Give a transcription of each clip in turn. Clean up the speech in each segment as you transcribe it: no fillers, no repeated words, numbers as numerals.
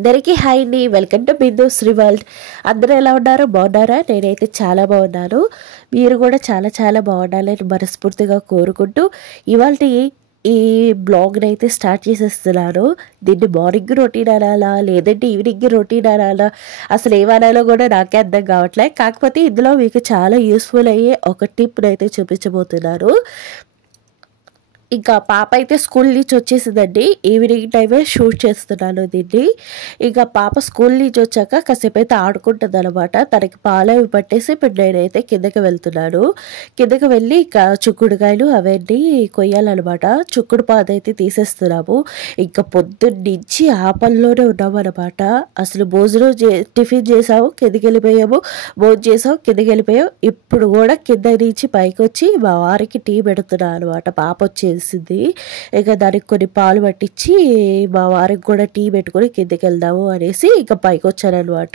అందరికీ హాయ్ అండి. Welcome to Bindusri world. అందరూ ఎలా ఉన్నారు? బాగున్నారా? నేనైతే చాలా బాగున్నాను. మీరు కూడా చాలా చాలా బాగుండాలని మనస్ఫూర్తిగా కోరుకుంటూ ఇవాళ ఈ బ్లాగ్ని అయితే స్టార్ట్ చేసేస్తున్నాను. దీన్ని మార్నింగ్ రొటీన్ అనాలా లేదంటే ఈవినింగ్ రొటీన్ అనాలా అసలు ఏమనాలో కూడా నాకే అర్థం కావట్లేదు. కాకపోతే ఇందులో మీకు చాలా యూస్ఫుల్ అయ్యే ఒక టిప్ని అయితే చూపించబోతున్నాను. ఇంకా పాప అయితే స్కూల్ నుంచి వచ్చేసిందండి. ఈవినింగ్ టైమే షూట్ చేస్తున్నాను దీన్ని. ఇంకా పాప స్కూల్ నుంచి వచ్చాక కాసేపు అయితే ఆడుకుంటుంది అనమాట. తనకి పాలు అవి పట్టేసి ఇప్పుడు నేనైతే కిందకి వెళ్తున్నాను. కిందకి వెళ్ళి ఇంకా చుక్కుడుకాయలు అవన్నీ కొయ్యాలన్నమాట. చుక్కుడు పాదు అయితే తీసేస్తున్నాము. ఇంకా పొద్దున్నుంచి ఆ పనిలోనే ఉన్నామన్నమాట. అసలు భోజనం టిఫిన్ చేసాము, కిందకి వెళ్ళిపోయాము, భోజనం చేసాము, కిందకి వెళ్ళిపోయాము. ఇప్పుడు కూడా కింద నుంచి పైకి వచ్చి మా వారికి టీ పెడుతున్నాను అనమాట. పాప వచ్చేసి ఇక దానికి కొన్ని పాలు పట్టించి మా వారికి కూడా టీ పెట్టుకొని కిందకి వెళ్దాము అనేసి ఇక పైకి వచ్చానమాట.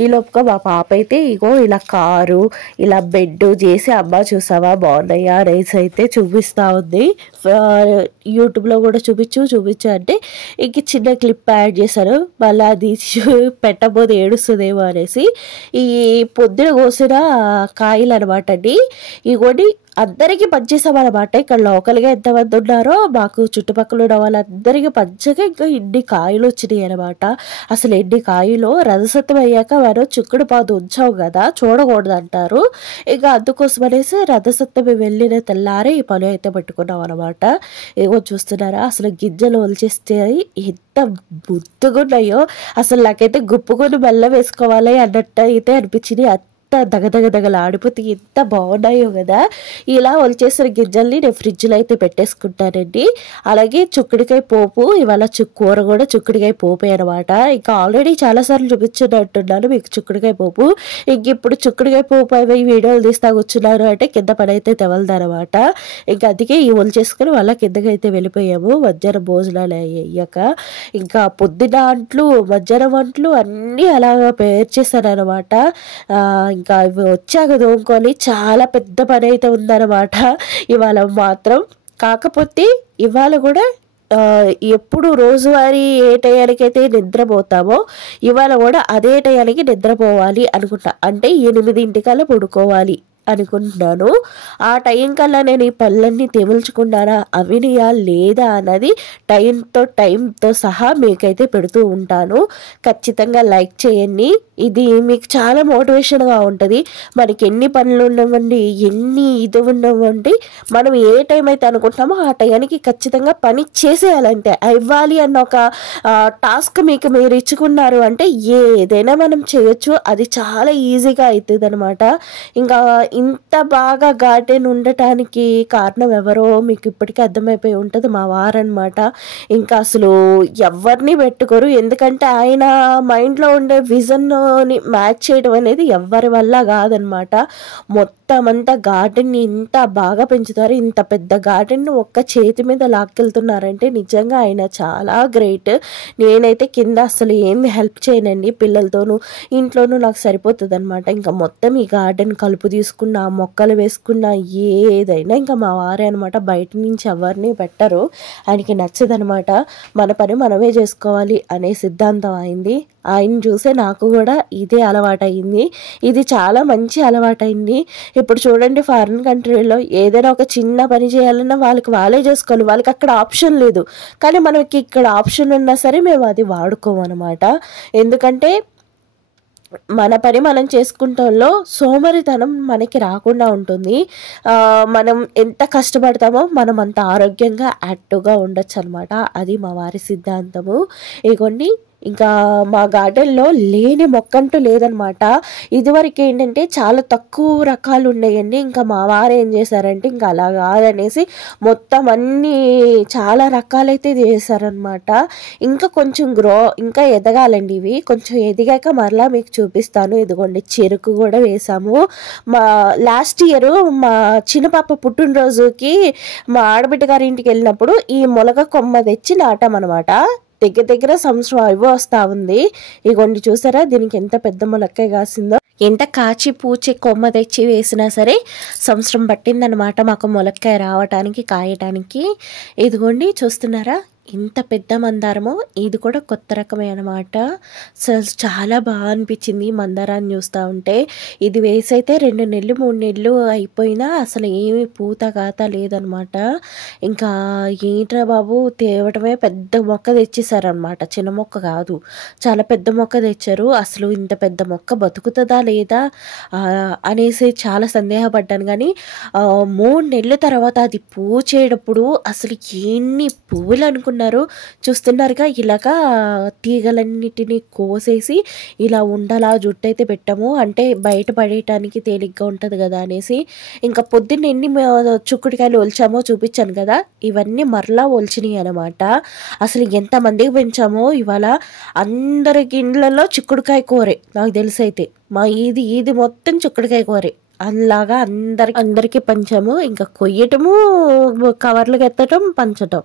ఈ లోపుగా మా పాప అయితే ఇగో ఇలా కారు ఇలా బెడ్ చేసి అమ్మ చూసావా బాగున్నాయా అనేసి అయితే చూపిస్తూ ఉంది. యూట్యూబ్లో కూడా చూపించు అంటే ఇంక చిన్న క్లిప్ యాడ్ చేశాను. మళ్ళీ అది పెట్టబోదు ఏడుస్తుందేమో అనేసి ఈ పొద్దున కోసిన కాయలు అనమాట అండి. ఇగోని అందరికీ పంచేసామన్నమాట. ఇక్కడ లోకల్గా ఎంతమంది ఉన్నారో మాకు చుట్టుపక్కల ఉన్న వాళ్ళందరికీ పంచగా ఇంకా ఇన్ని కాయలు వచ్చినాయి అనమాట. అసలు ఎన్ని కాయలు రథసప్తమి అయ్యాక మనం చుక్కుడు పాదు ఉంచావు కదా, చూడకూడదు అంటారు. ఇంకా అందుకోసం అనేసి రథసప్తమి వెళ్ళిన తెల్లారే ఈ పని అయితే పెట్టుకున్నాం అనమాట. ఏమో చూస్తున్నారా అసలు గింజలు ఒలిచేస్తే ఎంత బుద్ధిగా ఉన్నాయో. అసలు నాకైతే గుప్పుకొని బెల్లం వేసుకోవాలి అన్నట్టు అయితే అనిపించింది. దగదగలాడిపోతే ఎంత బాగున్నాయో కదా. ఇలా ఒలిచేసిన గింజల్ని నేను ఫ్రిడ్జ్లో అయితే పెట్టేసుకుంటానండి. అలాగే చుక్కుడికాయ పోపు, ఇవాళ కూర కూడా చుక్కుడికాయ పోపే అనమాట. ఇంకా ఆల్రెడీ చాలాసార్లు చూపించినట్టున్నాను మీకు చుక్కుడికాయ పోపు. ఇంక ఇప్పుడు చుక్కుడికాయ పోపు అవి వీడియోలు తీస్తా కూర్చున్నారు అంటే కింద పని అయితే తెవలదనమాట. ఇంకా అందుకే ఈ ఒలిచేసుకుని వాళ్ళ కిందకి అయితే వెళ్ళిపోయాము. మధ్యాహ్నం భోజనాలు అయ్యాక ఇంకా పొద్దున అంట్లు మధ్యాహ్నం వంటలు అన్నీ అలాగా పేర్చేశారనమాట. ఇంకా ఇవి వచ్చాక దోముకొని చాలా పెద్ద పని అయితే ఉందన్నమాట ఇవాళ మాత్రం. కాకపోతే ఇవాళ కూడా ఎప్పుడు రోజువారీ ఏ టయానికైతే నిద్రపోతామో ఇవాళ కూడా అదే టయానికి నిద్రపోవాలి అనుకుంటా. అంటే 8 పడుకోవాలి అనుకుంటున్నాను. ఆ టైం కల్లా నేను ఈ పనులన్నీ తెమిల్చుకున్నానా అవినియా లేదా అన్నది టైంతో సహా మీకైతే పెడుతూ ఉంటాను. ఖచ్చితంగా లైక్ చేయండి. ఇది మీకు చాలా మోటివేషన్గా ఉంటుంది. మనకి ఎన్ని పనులు ఉన్నామండి, ఎన్ని ఇది ఉన్నామండి, మనం ఏ టైం అయితే అనుకుంటామో ఆ టయానికి ఖచ్చితంగా పని చేసేయాలంటే ఇవ్వాలి అన్న ఒక టాస్క్ మీకు మీరు ఇచ్చుకున్నారు అంటే ఏదైనా మనం చేయొచ్చు. అది చాలా ఈజీగా అవుతుంది అనమాట. ఇంకా ఇంత బాగా గార్డెన్ ఉండటానికి కారణం ఎవరో మీకు ఇప్పటికీ అర్థమైపోయి ఉంటుంది, మా వారనమాట. ఇంకా అసలు ఎవరిని పెట్టుకోరు. ఎందుకంటే ఆయన మైండ్లో ఉండే విజన్ని మ్యాచ్ చేయడం అనేది ఎవరి వల్ల కాదనమాట. మొత్తం అంతా గార్డెన్ని ఇంత బాగా పెంచుతారు. ఇంత పెద్ద గార్డెన్ ఒక్క చేతి మీద లాక్కెళ్తున్నారంటే నిజంగా ఆయన చాలా గ్రేట్. నేనైతే కింద అసలు ఏమి హెల్ప్ చేయనండి. పిల్లలతోనూ ఇంట్లోనూ నాకు సరిపోతుంది అనమాట. ఇంకా మొత్తం ఈ గార్డెన్ కలుపు తీసుకున్న మొక్కలు వేసుకున్న ఏదైనా ఇంకా మా వారే అనమాట. బయట నుంచి ఎవరిని పెట్టరు. ఆయనకి నచ్చదనమాట. మన పని మనమే చేసుకోవాలి అనే సిద్ధాంతం అయింది. ఆయన చూసే నాకు కూడా ఇదే అలవాటయింది. ఇది చాలా మంచి అలవాటైంది. ఇప్పుడు చూడండి ఫారిన్ కంట్రీలో ఏదైనా ఒక చిన్న పని చేయాలన్నా వాళ్ళే చేసుకోవాలి. వాళ్ళకి అక్కడ ఆప్షన్ లేదు. కానీ మనకి ఇక్కడ ఆప్షన్ ఉన్నా సరే మేము అది వాడుకోమన్నమాట. ఎందుకంటే మన పని మనం చేసుకుంటాంలో సోమరితనం మనకి రాకుండా ఉంటుంది. మనం ఎంత కష్టపడతామో మనం అంత ఆరోగ్యంగా యాక్టివ్గా ఉండొచ్చు అనమాట. అది మా వారి సిద్ధాంతము. ఇగోండి ఇంకా మా గార్డెన్లో లేని మొక్కంటూ లేదనమాట. ఇదివరకు ఏంటంటే చాలా తక్కువ రకాలు ఉన్నాయండి. ఇంకా మా వారు ఏం చేశారంటే ఇంకా అలా కాదనేసి మొత్తం అన్నీ చాలా రకాలైతే చేశారనమాట. ఇంకా కొంచెం ఇంకా ఎదగాలండి. ఇవి కొంచెం ఎదిగాక మరలా మీకు చూపిస్తాను. ఇదిగోండి చెరుకు కూడా వేసాము. మా లాస్ట్ ఇయర్ మా చిన్న పాప పుట్టినరోజుకి మా ఆడబిడ్డ గారి ఇంటికి వెళ్ళినప్పుడు ఈ మొలక కొమ్మ తెచ్చి నాటామన్నమాట. దగ్గర సంవత్సరం అవి వస్తూ ఉంది. ఇగోండి చూసారా దీనికి ఎంత పెద్ద మొలక్కాయ కాసిందో. ఎంత కాచి పూచి కొమ్మ తెచ్చి వేసినా సరే సంవత్సరం పట్టిందనమాట మాకు మొలక్కాయ రావటానికి కాయటానికి. ఇదిగోండి చూస్తున్నారా ఇంత పెద్ద మందారమో ఇది కూడా కొత్త రకమే అనమాట. అసలు చాలా బాగా అనిపించింది ఈ మందారాన్ని చూస్తూ ఉంటే. ఇది వేసైతే 2 నెలలు 3 నెలలు అయిపోయినా అసలు ఏమి పూత గాత లేదనమాట. ఇంకా ఏంట్రా బాబు తేవటమే పెద్ద మొక్క తెచ్చేసారనమాట, చిన్న మొక్క కాదు, చాలా పెద్ద మొక్క తెచ్చారు. అసలు ఇంత పెద్ద మొక్క బతుకుతుందా లేదా అనేసి చాలా సందేహపడ్డాను. కానీ 3 నెలల తర్వాత అది పూచేటప్పుడు అసలు ఎన్ని పువ్వులు అనుకున్నారు. చూస్తున్నారుగా, ఇలాగా తీగలన్నిటినీ కోసేసి ఇలా ఉండలా జుట్టు అయితే పెట్టాము, అంటే బయట పడేయటానికి తేలిగ్గా ఉంటుంది కదా అనేసి. ఇంకా పొద్దున్న ఎన్ని చుక్కుడుకాయలు ఒలిచామో చూపించాను కదా, ఇవన్నీ మరలా ఒలిచినాయి అనమాట. అసలు ఎంతమందికి పెంచామో ఇవాళ అందరి గిన్నెలలో చిక్కుడుకాయ కూరే. నాకు తెలిసి అయితే మా ఈది మొత్తం చిక్కుడుకాయ కూరే. అలాగా అందరికీ పంచాము. ఇంకా కొయ్యటము, కవర్లకు ఎత్తటం, పంచటం.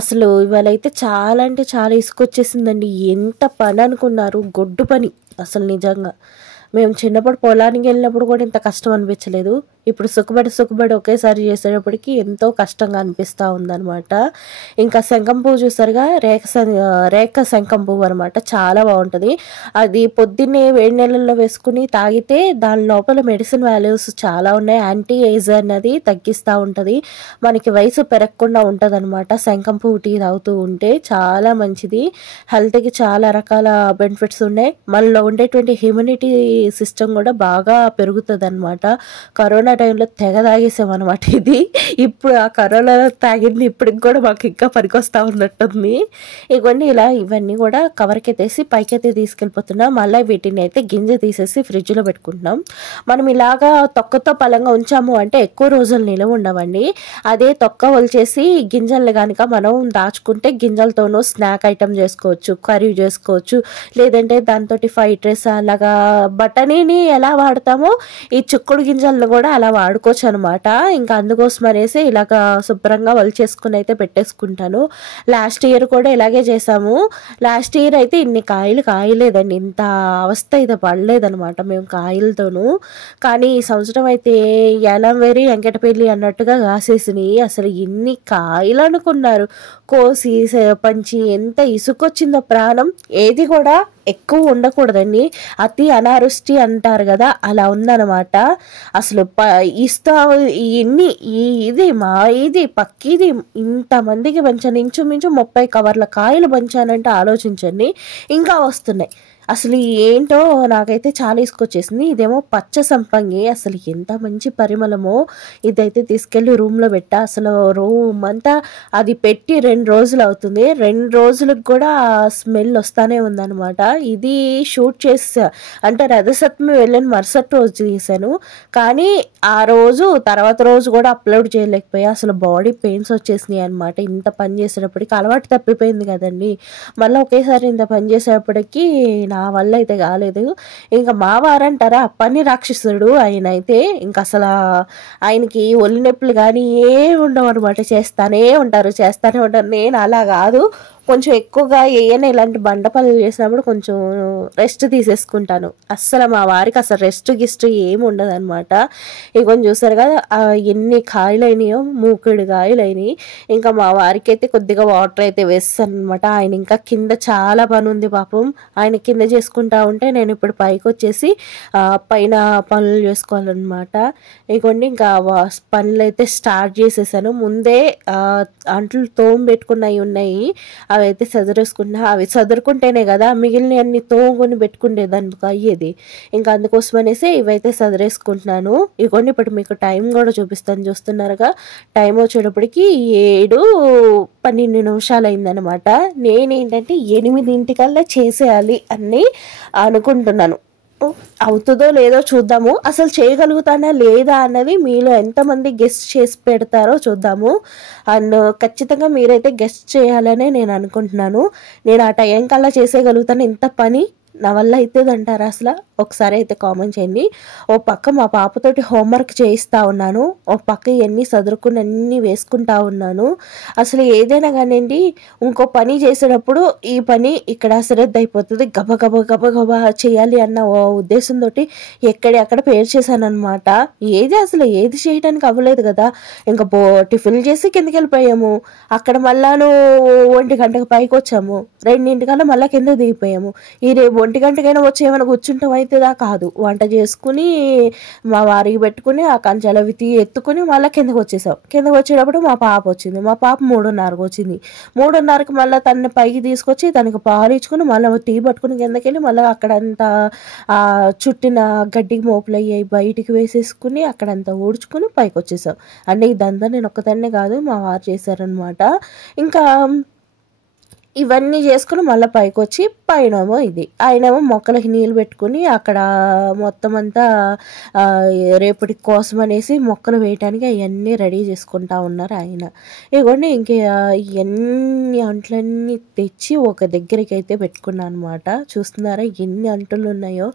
అసలు ఇవాళ అయితే చాలా అంటే చాలా ఇసుకొచ్చేసిందండి. ఎంత పని అనుకున్నారు, గొడ్డు పని అసలు నిజంగా. మేము చిన్నప్పుడు పొలానికి వెళ్ళినప్పుడు కూడా ఇంత కష్టం అనిపించలేదు. ఇప్పుడు సుఖపడి ఒకేసారి చేసేటప్పటికి ఎంతో కష్టంగా అనిపిస్తూ ఉందన్నమాట. ఇంకా శంఖం పువ్వు చూసారుగా, రేఖ శంఖం పువ్వు అనమాట, చాలా బాగుంటుంది. అది పొద్దున్నే వేడి నీళ్ళల్లో వేసుకుని తాగితే దాని లోపల మెడిసిన్ వాల్యూస్ చాలా ఉన్నాయి. యాంటీ ఏజ్ అన్నది తగ్గిస్తూ ఉంటుంది, మనకి వయసు పెరగకుండా ఉంటుంది అనమాట. శంఖం పువ్వు టీ తాగుతూ ఉంటే చాలా మంచిది, హెల్త్కి చాలా రకాల బెనిఫిట్స్ ఉన్నాయి. మనలో ఉండేటువంటి హ్యూమినిటీ సిస్టమ్ కూడా బాగా పెరుగుతుంది అనమాట. కరోనా టైంలో తెగ తాగేసామన్నమాట ఇది. ఇప్పుడు ఆ కరోనా తాగింది ఇప్పటికి కూడా మాకు ఇంకా పనికొస్తా ఉన్నట్టుంది. ఇవన్నీ ఇవన్నీ కూడా కవర్కి ఎత్తేసి పైకైతే తీసుకెళ్ళిపోతున్నాం. మళ్ళీ వీటిని అయితే గింజ తీసేసి ఫ్రిడ్జ్లో పెట్టుకుంటున్నాం. మనం ఇలాగా తొక్కతో పలంగా ఉంచాము అంటే ఎక్కువ రోజులు నిలవ ఉండవండి. అదే తొక్క ఒలిచేసి గింజలు కనుక మనం దాచుకుంటే గింజలతోనూ స్నాక్ ఐటమ్ చేసుకోవచ్చు, కర్రీ చేసుకోవచ్చు, లేదంటే దాంతో ఫ్రైడ్ రైస్ అలాగా. బఠానీని ఎలా వాడతామో ఈ చిక్కుడు గింజలను కూడా అలా వాడుకోవచ్చు అనమాట. ఇంకా అందుకోసం అనేసి ఇలాగ శుభ్రంగా వలిచేసుకుని అయితే పెట్టేసుకుంటాను. లాస్ట్ ఇయర్ కూడా ఇలాగే చేసాము. లాస్ట్ ఇయర్ అయితే ఇన్ని కాయలు కాయలేదండి, ఇంత అవస్థ అయితే పడలేదనమాట మేము కాయలతోనూ. కానీ ఈ సంవత్సరం అయితే ఎలంవేరి వెంకటపల్లి అన్నట్టుగా కాసేసినాయి. అసలు ఎన్ని కాయలు అనుకున్నారు, కోసి పంచి ఎంత ఇసుకొచ్చిందో ప్రాణం. ఏది కూడా ఎక్కువ ఉండకూడదండి, అతి అనారుష్టి అంటారు కదా, అలా ఉందన్నమాట. అసలు ఇస్తా ఇన్ని ఇది పక్కిది ఇంతమందికి పంచాను, ఇంచుమించు 30 కవర్ల కాయలు పంచానంటే ఆలోచించండి. ఇంకా వస్తున్నాయి. అసలు ఏంటో నాకైతే చాలా ఇసుకొచ్చేసింది. ఇదేమో పచ్చ సంపంగి, అసలు ఎంత మంచి పరిమళమో. ఇదైతే తీసుకెళ్ళి రూమ్లో పెట్టా. అసలు రూమ్ అంతా అది పెట్టి 2 రోజులు అవుతుంది. 2 రోజులకు కూడా స్మెల్ వస్తానే ఉందన్నమాట. ఇది షూట్ చేసా అంటే రథసప్తమి వెళ్ళిన మరుసటి రోజు చేశాను, కానీ ఆ రోజు తర్వాత రోజు కూడా అప్లోడ్ చేయలేకపోయా. అసలు బాడీ పెయిన్స్ వచ్చేసినాయి అనమాట. ఇంత పని చేసేటప్పటికి అలవాటు తప్పిపోయింది కదండి. మళ్ళీ ఒకేసారి ఇంత పని చేసేటప్పటికి నా వల్ల అయితే కాలేదు. ఇంకా మా వారంటారా పని రాక్షసుడు ఆయన అయితే. ఇంకా అసలు ఆయనకి ఒళ్ళు నొప్పులు కానీ ఏమి ఉండవు అనమాట, చేస్తానే ఉంటారు. నేను అలా కాదు, కొంచెం ఎక్కువగా ఏమైనా ఇలాంటి బండ పనులు చేసినప్పుడు కొంచెం రెస్ట్ తీసేసుకుంటాను. అస్సలు మా వారికి అసలు రెస్ట్ గిస్ట్ ఏమి ఉండదు అనమాట. ఇక కొంచెం చూసారు కదా ఎన్ని కాయలు అయినాయో, 3 కాయలు అయినాయి. ఇంకా మా వారికి అయితే కొద్దిగా వాటర్ అయితే వేస్తాను అనమాట. ఆయన ఇంకా కింద చాలా పని ఉంది పాపం, ఆయన కింద చేసుకుంటా ఉంటే నేను ఇప్పుడు పైకి వచ్చేసి పైన పనులు చేసుకోవాలన్నమాట. ఇగోండి ఇంకా పనులు అయితే స్టార్ట్ చేసేసాను. ముందే అంట్లు తోమ ఉన్నాయి, అవి అయితే చదిరేసుకున్నా. అవి చదురుకుంటేనే కదా మిగిలిన అన్ని తోముకొని పెట్టుకునేదానికి అయ్యేది. ఇంకా అందుకోసం అనేసి ఇవైతే చదిరేసుకుంటున్నాను. ఇగోండి ఇప్పుడు మీకు టైం కూడా చూపిస్తాను, చూస్తున్నారుగా. టైం వచ్చేటప్పటికి 7:12 నిమిషాలు అయిందనమాట. నేనేంటంటే 8 చేసేయాలి అని అనుకుంటున్నాను. అవుతుందో లేదో చూద్దాము. అసలు చేయగలుగుతానా లేదా అన్నది మీలో ఎంతమంది గెస్ట్ చేసి పెడతారో చూద్దాము. అండ్ ఖచ్చితంగా మీరైతే గెస్ట్ చేయాలనే నేను అనుకుంటున్నాను. నేను ఆ టైం కల్లా చేసేయగలుగుతాను ఇంత పని నా వల్ల అవుతుందంటారా అసలు? ఒకసారి అయితే కామెంట్ చేయండి. ఓ పక్క మా పాపతోటి హోంవర్క్ చేయిస్తా ఉన్నాను, ఓ పక్క ఇవన్నీ సదురుకుని అన్నీ వేసుకుంటా ఉన్నాను. అసలు ఏదైనా కానివ్వండి, ఇంకో పని చేసేటప్పుడు ఈ పని ఇక్కడ అశ్రద్ధ అయిపోతుంది, గబ గబ చేయాలి అన్న ఓ ఉద్దేశంతో ఎక్కడెక్కడ పేర్చేసానమాట. అసలు ఏది చేయడానికి అవ్వలేదు కదా. ఇంకా టిఫిన్ చేసి కిందకి వెళ్ళిపోయాము. అక్కడ మళ్ళాను 1 గంటకు పైకి వచ్చాము, 2 మళ్ళీ కింద దిగిపోయాము. ఈ రేపు 1 గంటకైనా వచ్చి ఏమైనా కూర్చుంటాం అవుతుందా? కాదు. వంట చేసుకుని మా వారికి పెట్టుకుని ఆ కంచాలు అవి ఎత్తుకుని మళ్ళీ కిందకు వచ్చేసాం. కిందకు వచ్చేటప్పుడు మా పాప వచ్చింది. మా పాప 3:30కు వచ్చింది. 3:30కి మళ్ళీ తనని పైకి తీసుకొచ్చి తనకి పాలు ఇచ్చుకుని మళ్ళీ టీ పట్టుకుని కిందకి వెళ్ళి మళ్ళీ అక్కడంతా చుట్టిన గడ్డికి మోపులు అయ్యాయి బయటికి వేసేసుకుని అక్కడంతా ఊడ్చుకుని పైకి వచ్చేసాం. అంటే ఇదంతా నేను ఒక్కదాన్నే కాదు, మా వారు చేశారనమాట. ఇంకా ఇవన్నీ చేసుకుని మళ్ళీ పైకి వచ్చి పైనేమో ఆయనేమో మొక్కలకి నీళ్ళు పెట్టుకుని అక్కడ మొత్తం అంతా రేపటి కోసం అనేసి మొక్కలు వేయటానికి అవన్నీ రెడీ చేసుకుంటా ఉన్నారు ఆయన. ఇదిగోండి ఇంక ఇవన్నీ అంట్లన్నీ తెచ్చి ఒక దగ్గరికి అయితే పెట్టుకున్నాను అనమాట. చూస్తున్నారా ఎన్ని అంటులు ఉన్నాయో.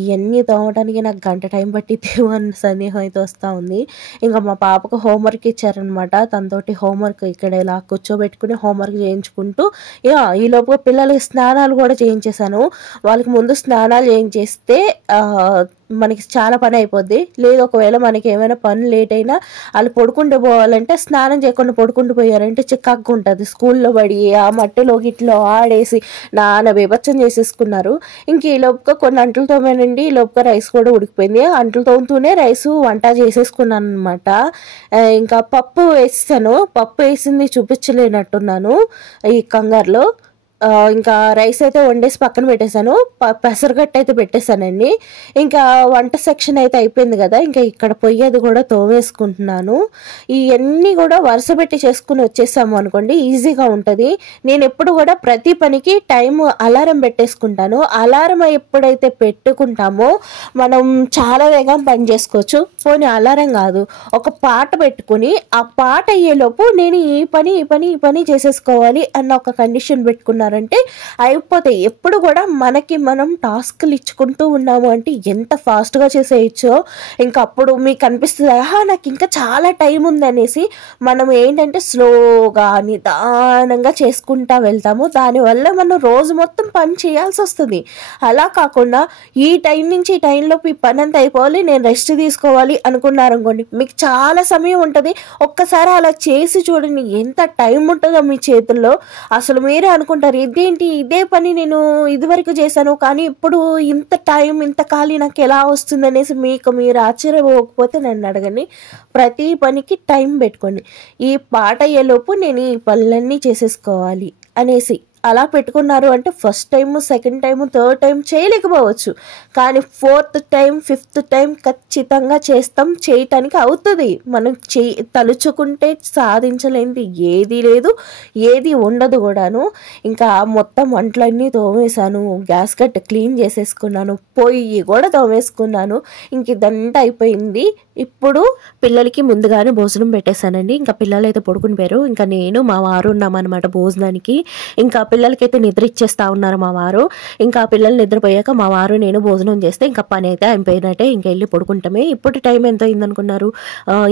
ఇవన్నీ తోమడానికి నాకు గంట టైం పట్టిద్దేమో అన్న సందేహం అయితే వస్తూ ఉంది. ఇంకా మా పాపకు హోంవర్క్ ఇచ్చారనమాట. తనతోటి హోంవర్క్ ఇక్కడ ఇలా కూర్చోబెట్టుకుని హోంవర్క్ చేయించుకుంటూ ఈ లోపు పిల్లలకి స్నానాలు కూడా చేయించేశాను. వాళ్ళకి ముందు స్నానాలు చేయించేస్తే మనకి చాలా పని అయిపోద్ది. లేదు ఒకవేళ మనకి ఏమైనా పని లేట్ అయినా వాళ్ళు పడుకుంటూ పోవాలంటే స్నానం చేయకుండా పడుకుంటూ పోయారంటే చికాకుగా ఉంటుంది. స్కూల్లో పడి ఆ మట్టిలో గిట్లో ఆడేసి నాన్న బీభత్సం చేసేసుకున్నారు. ఇంక ఈ లోపుగా కొన్ని అంట్లు తోమేనండి. ఈ లోపుగా రైస్ కూడా ఉడికిపోయింది. అంట్లు తోముతూనే రైసు వంట చేసేసుకున్నాను అనమాట. ఇంకా పప్పు వేసాను. పప్పు వేసింది చూపించలేనట్టున్నాను ఈ కంగారులో. ఇంకా రైస్ అయితే వండేసి పక్కన పెట్టేశాను. పెసరగట్టు అయితే పెట్టేశానండి. ఇంకా వంట సెక్షన్ అయితే అయిపోయింది కదా. ఇంకా ఇక్కడ పొయ్యి అది కూడా తోమేసుకుంటున్నాను. ఇవన్నీ కూడా వరుస పెట్టి చేసుకుని వచ్చేసాము అనుకోండి, ఈజీగా ఉంటుంది. నేను ఎప్పుడు కూడా ప్రతి పనికి టైం అలారం పెట్టేసుకుంటాను. అలారం ఎప్పుడైతే పెట్టుకుంటామో మనం చాలా వేగంగా పని చేసుకోవచ్చు. పోనీ అలారం కాదు, ఒక పాట పెట్టుకుని ఆ పాట అయ్యేలోపు నేను ఈ పని చేసేసుకోవాలి అన్న ఒక కండిషన్ పెట్టుకున్నాను అంటే అయిపోతాయి. ఎప్పుడు కూడా మనకి మనం టాస్క్లు ఇచ్చుకుంటూ ఉన్నాము అంటే ఎంత ఫాస్ట్గా చేసేయచ్చో. ఇంకా అప్పుడు మీకు అనిపిస్తుంది నాకు ఇంకా చాలా టైం ఉందనేసి. మనం ఏంటంటే స్లోగా నిదానంగా చేసుకుంటా వెళ్తాము. దానివల్ల మనం రోజు మొత్తం పని చేయాల్సి వస్తుంది. అలా కాకుండా ఈ టైం నుంచి ఈ టైంలోపు ఈ పని అంతా అయిపోవాలి, నేను రెస్ట్ తీసుకోవాలి అనుకున్నారనుకోండి, మీకు చాలా సమయం ఉంటుంది. ఒక్కసారి అలా చేసి చూడండి ఎంత టైం ఉంటుందో మీ చేతుల్లో. అసలు మీరే అనుకుంటారు ఇదేంటి ఇదే పని నేను ఇదివరకు చేశాను కానీ ఇప్పుడు ఇంత టైం ఇంత ఖాళీ నాకు ఎలా వస్తుంది అనేసి మీకు మీరు ఆశ్చర్యపోకపోతే నన్ను అడగండి. ప్రతి పనికి టైం పెట్టుకోండి. ఈ పాట అయ్యేలోపు నేను ఈ పనులన్నీ చేసేసుకోవాలి అనేసి అలా పెట్టుకున్నారు అంటే first time, second time, third time చేయలేకపోవచ్చు. కానీ 4th టైం 5th టైం ఖచ్చితంగా చేయటానికి అవుతుంది. మనం తలుచుకుంటే సాధించలేనిది ఏది లేదు, ఏది ఉండదు కూడాను. ఇంకా మొత్తం వంటలన్నీ తోమేశాను, గ్యాస్ కట్ క్లీన్ చేసేసుకున్నాను, పొయ్యి కూడా తోమేసుకున్నాను. ఇంక ఇదంతా అయిపోయింది. ఇప్పుడు పిల్లలకి ముందుగానే భోజనం పెట్టేశానండి. ఇంకా పిల్లలు అయితే పడుకుని పోయారు. ఇంకా నేను మా వారు ఉన్నామన్నమాట భోజనానికి. ఇంకా పిల్లలకైతే నిద్ర ఇచ్చేస్తా ఉన్నారు మా వారు. ఇంకా పిల్లలు నిద్రపోయాక మా వారు నేను భోజనం చేస్తే ఇంకా పని అయితే అయిపోయినట్టే. ఇంకా వెళ్ళి పడుకుంటామే. ఇప్పుడు టైం ఎంత అయిందనుకున్నారు?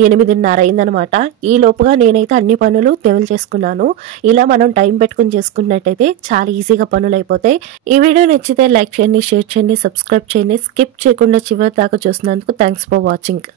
8:30 అయిందనమాట. ఈ లోపుగా నేనైతే అన్ని పనులు చేసుకున్నాను. ఇలా మనం టైం పెట్టుకుని చేసుకున్నట్టయితే చాలా ఈజీగా పనులు అయిపోతాయి. ఈ వీడియో నచ్చితే లైక్ చేయండి, షేర్ చేయండి, సబ్స్క్రైబ్ చేయండి. స్కిప్ చేయకుండా చివరి దాకా చూసినందుకు థ్యాంక్స్ ఫర్ వాచింగ్.